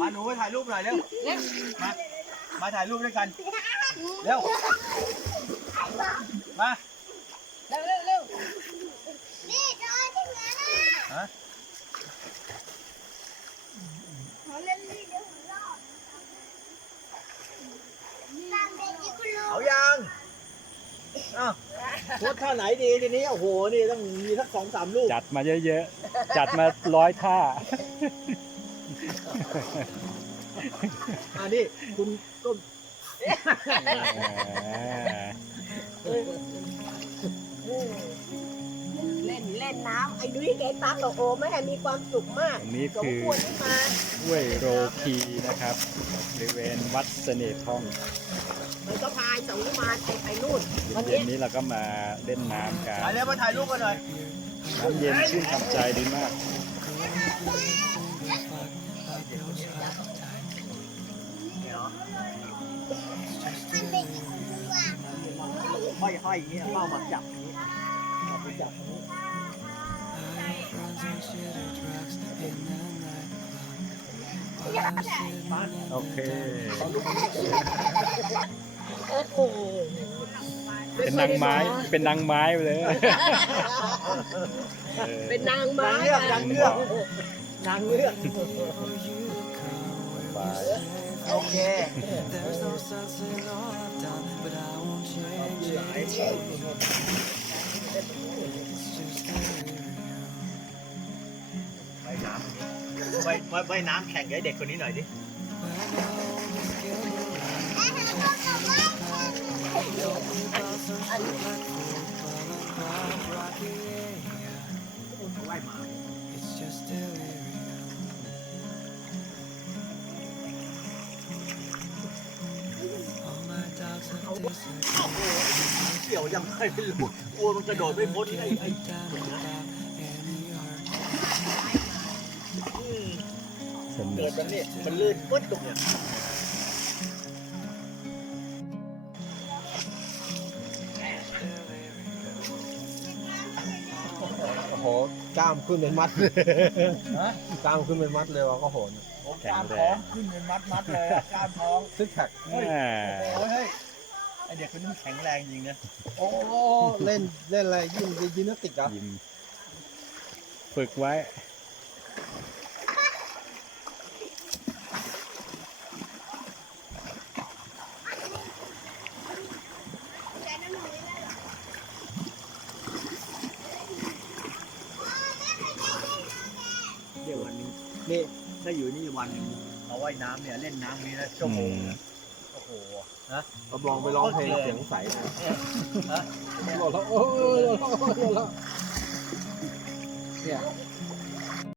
มาหนูมาถ่ายรูปหน่อยเร็วมามาถ่ายรูปด้วยกัน เร็ว มา เร็วเร็วเร็วฮะเอายังอ้าว โพสท่าไหนดีทีนี้โอ้โหนี่ต้องมีสักสองสามลูกจัดมาเยอะๆ จัดมาร้อยท่าอ่านี่คุณก็เล่นเล่นน้ำไอ้ดุ้ยแกตักกับโอแม่มีความสุขมากตรงนี้สมคือควรที่มาห้วยโรคีนะครับบริเวณวัดเสน่ห์ทองมันก็พายสองมาไปไปนู่นวันเย็นี้นนี้เราก็มาเล่นน้ำกันถ่ายเร็วมาถ่ายรูปกันหน่อยน้ำเย็นชื่นทำใจดีมาก ห้อยห้อยอย่างนี้เข้ามาจับอย่างนี้เอาไปจับอย่างนี้ โอเค โอ้โหเป็นนางไม้ เป็นนางไม้ไปเลยเออเป็นนางไม้นางเงือกนางเงือกนางเงือกไปโอเคำไปไปไปน้ำแข่งกับไอ้เด็กคนนี้หน่อยดิว่ายมาเกี่ยวยังไงไม่รู้กลัวมันกระโดดไม่พ้นไอ้ไอ้อื เกิกดมันเนี่ยมันลื่นปุ๊ดตรงเนี่ยโอ้โหกล้ามขึ้นเป็นมัดกล้ามขึ้นเป็นมัดเลยว่ะก็โหนผมกล้ามท้องขึ้นเป็นมัดมัดๆเลยอะกล้ามท้องซิกแพคอ่าโอ้ยเฮ้ยไอเด็กคนนี้มันแข็งแรงจริงนะโอ้เล่นเล่นอะไรยิมยิมนาสติกเหรอะ ยิมฝึกไว้ เดี๋ยววั นนี้นี่ถ้าอยู่นี่วันหนึงเราว่ายน้ำเนี่ยเล่นน้ำนี้นะชั่วโมงนะโอ้โหนะรับรองไปร้องเพลงเสียงใสเลยฮะหล่นแล้วโอ้ยหล่นแล้วหล่นแล้วเนี่ย